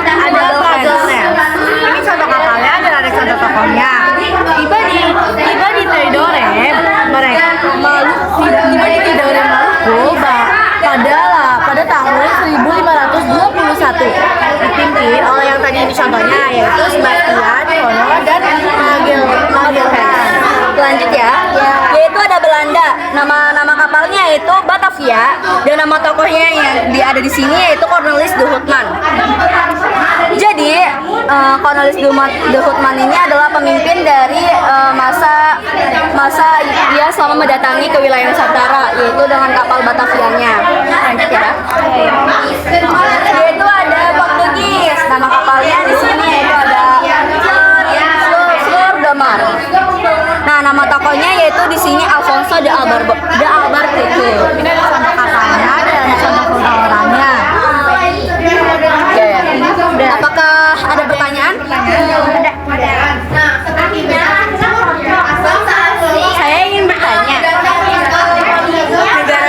kan ada puzzle-nya. Ini contoh kapalnya dan ada contoh tokohnya. Tiba di Tidore, mereka tiba di Tidore Maluku pada tahun 1521 dipimpin oleh yang tadi ini contohnya yaitu Sebastian Kono dan Magellan. Lanjut ya. Yaitu ada Belanda. Nama kapalnya yaitu Batavia dan nama tokohnya yang ada di sini yaitu Cornelis de Houtman. Jadi Cornelis de Houtman ini adalah pemimpin dari masa dia selama mendatangi ke wilayah Nusantara yaitu dengan kapal Batavianya. Lanjut ya. Yaitu ada Portugis. Nama kapalnya di sini yaitu ada Flor de Mar. Nah, nama tokohnya yaitu di sini Alfonso de Albuquerque. Ini ada contoh kapalnya dan contoh orangnya. Oke. Apakah ada pertanyaan? Saya ingin bertanya, negara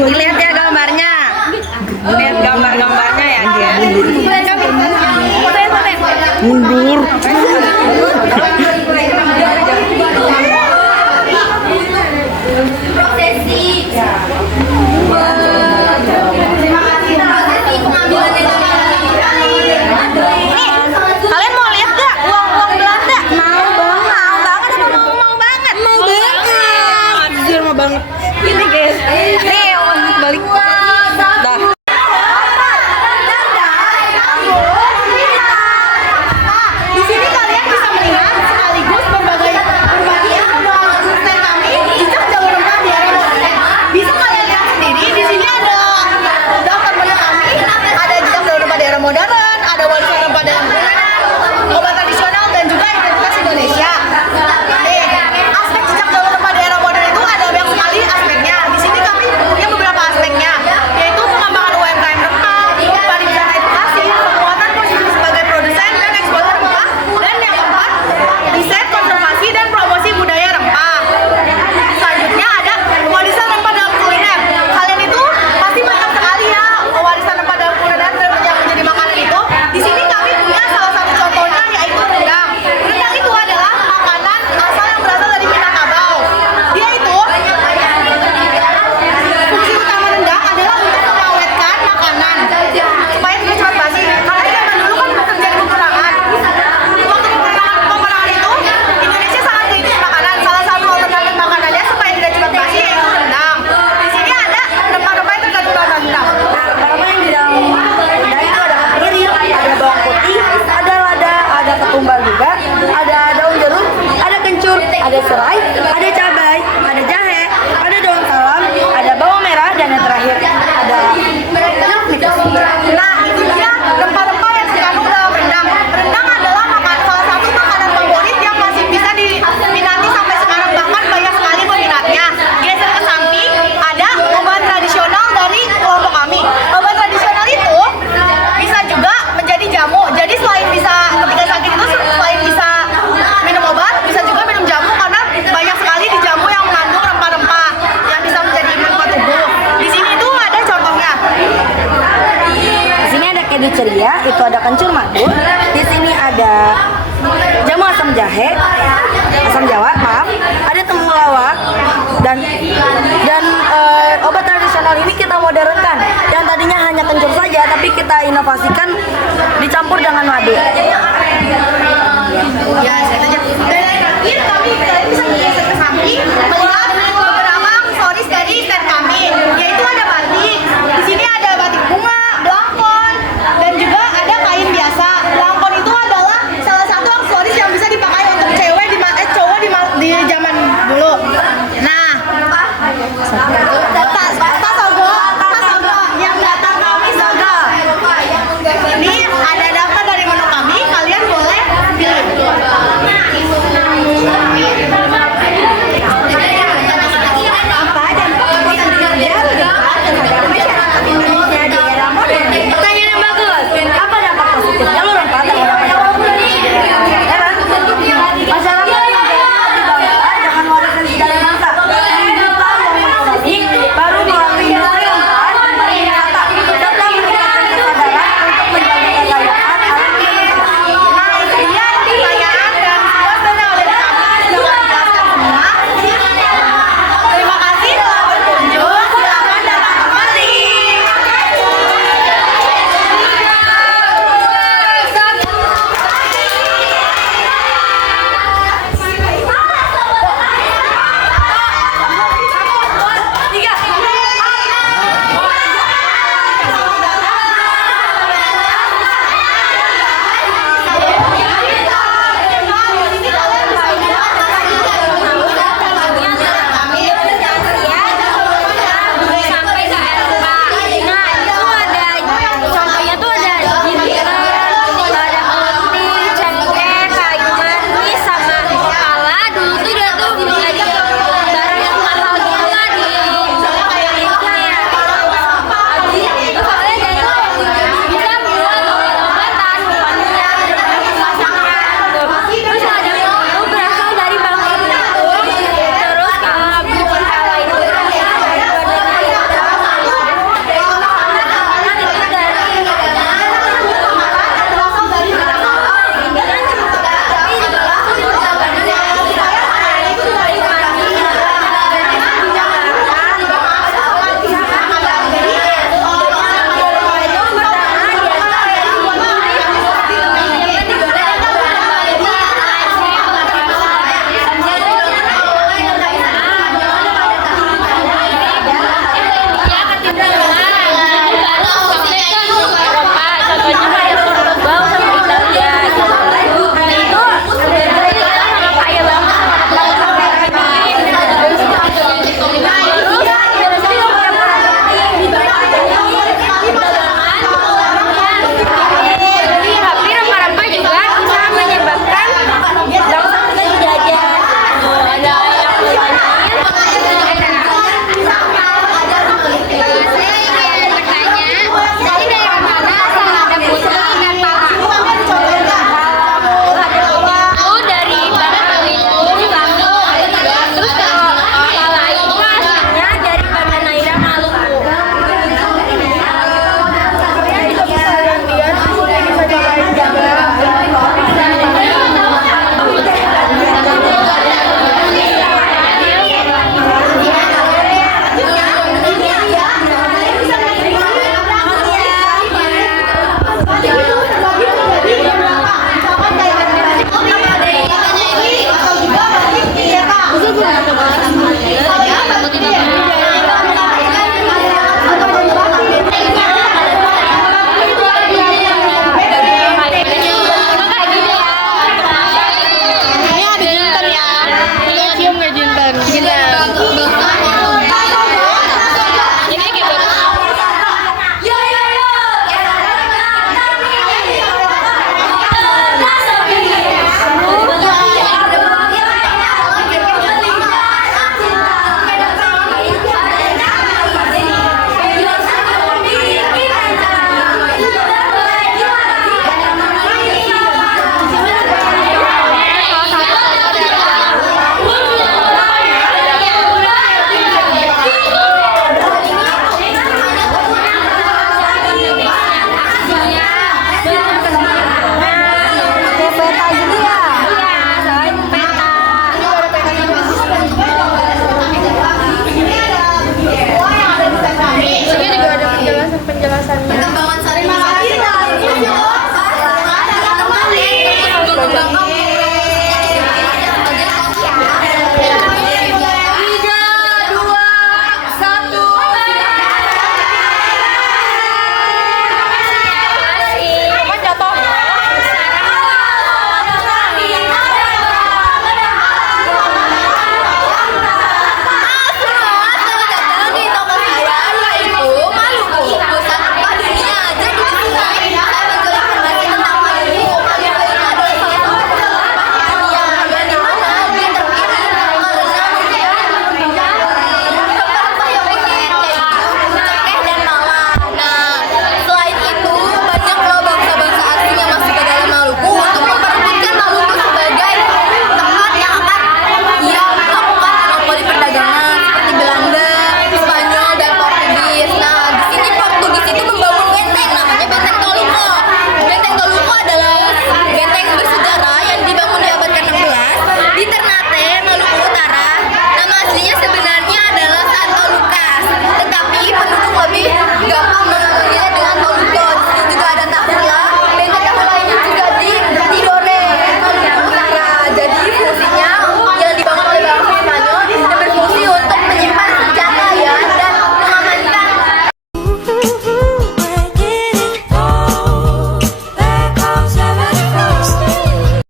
Lihat ya gambarnya. Lihat gambar-gambarnya ya dia. Mundur. Kalian mau lihat gak uang Belanda? Mau banget apa mau banget? Mau banget. Jujur mau banget. Ini guys. Nih uang balik. Dah. Di sini kalian bisa melihat sekaligus berbagai konten kami jejak jalur rempah di era modern. Bisa kalian lihat sendiri di sini ada daftar menu kami, ada jejak jalur rempah di era modern, ada warisan rempah dalam kuliner, obat tradisional dan juga identitas Indonesia. Nih, aspek jejak jalur rempah di era modern itu ada banyak sekali aspeknya. Di sini kami punya beberapa aspeknya, yaitu pengembangan UMKM rempah, pariwisata edukasi, penguatan posisi sebagai produsen dan eksportir rempah, dan yang keempat, riset, konservasi, dan promosi budaya rempah. Selanjutnya ada warisan rempah dalam kuliner. Kalian itu pasti banyak sekali ya warisan rempah dalam kuliner dan yang menjadi makanan itu. Di sini kami punya salah satu contohnya yaitu rendang. Rendang itu adalah makanan asal yang berasal dari Minangkabau. Dia itu fungsi utama rendang adalah untuk mengawetkan makanan supaya tidak cepat basi. Karena zaman dulu kan bekerja di peperangan. Waktu peperangan itu Indonesia sangat kritis makanan. Salah satu alternatif makanannya supaya tidak cepat basi yaitu rendang. Di sini ada rempah-rempah yang tergantung dalam rendang. Pertama yang di dalam rendang itu ada kemiri, ada bawang putih, ada lada, ada ketumbar juga, ada daun jeruk, ada kencur, ada serai, ada cabai, ada jahe, ada daun salam, ada bawang merah, dan yang terakhir ada Nah, itu dia rempah-rempah yang terkandung dalam rendang. Rendang adalah salah satu makanan favorit yang masih bisa diminati sampai sekarang, bahkan banyak sekali peminatnya. Geser ke samping, ada obat tradisional dari kelompok kami. Obat tradisional itu bisa juga menjadi jamu. Jadi selain bisa ketika sakit itu selain bisa minum obat, bisa juga minum jamu karena banyak sekali di jamu yang mengandung rempah-rempah yang bisa menjadi imun buat tubuh. Di sini itu ada contohnya. Di sini ada keju ceria, itu ada kencur madu. Di sini ada jamu asam jahe, asam jawa, maaf. Ada temulawak dan obat tradisional ini kita modernkan. Yang tadinya hanya kencur saja, tapi kita inovasikan dicampur dengan madu. Ya, saya aja.